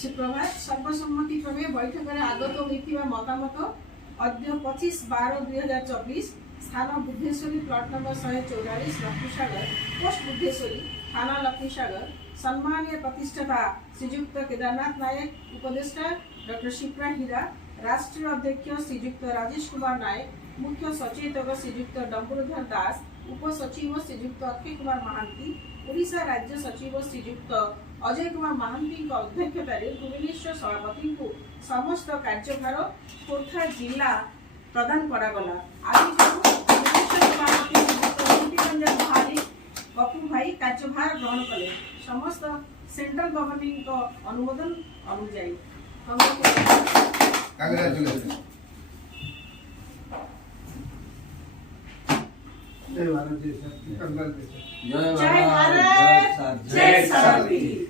सुप्रभात सर्वसम्मति क्रमे बैठक में आगत होता मतामत अद्य 25/12/2024 स्थान Buddheshwari plot number 144 Laxmisagar post Buddheshwari थाना लक्ष्मीसागर सम्मानीय प्रतिष्ठाता श्रीजुक्त केदारनाथ नायक उपदेष्टा डॉक्टर शिप्रा हीरा राष्ट्रीय अध्यक्ष श्रीजुक्त राजेश कुमार नायक मुख्य सचेतक श्रीजुक्त डम्बरुधर दास उपसचिव श्रीजुक्त अक्षय कुमार महांती ओडिशा राज्य सचिव श्रीजुक्त अजय कुमार महांती अध्यक्षतार भुवनेश्वर सभापति को समस्त कार्यभार खोर्धा जिला प्रदान करागला। पप्पू भाई कार्यभार ग्रहण कले समस्त सेंट्रल गवर्नमेंट अनुमोदन अनुजाई। जय भारत जय जय भारत जय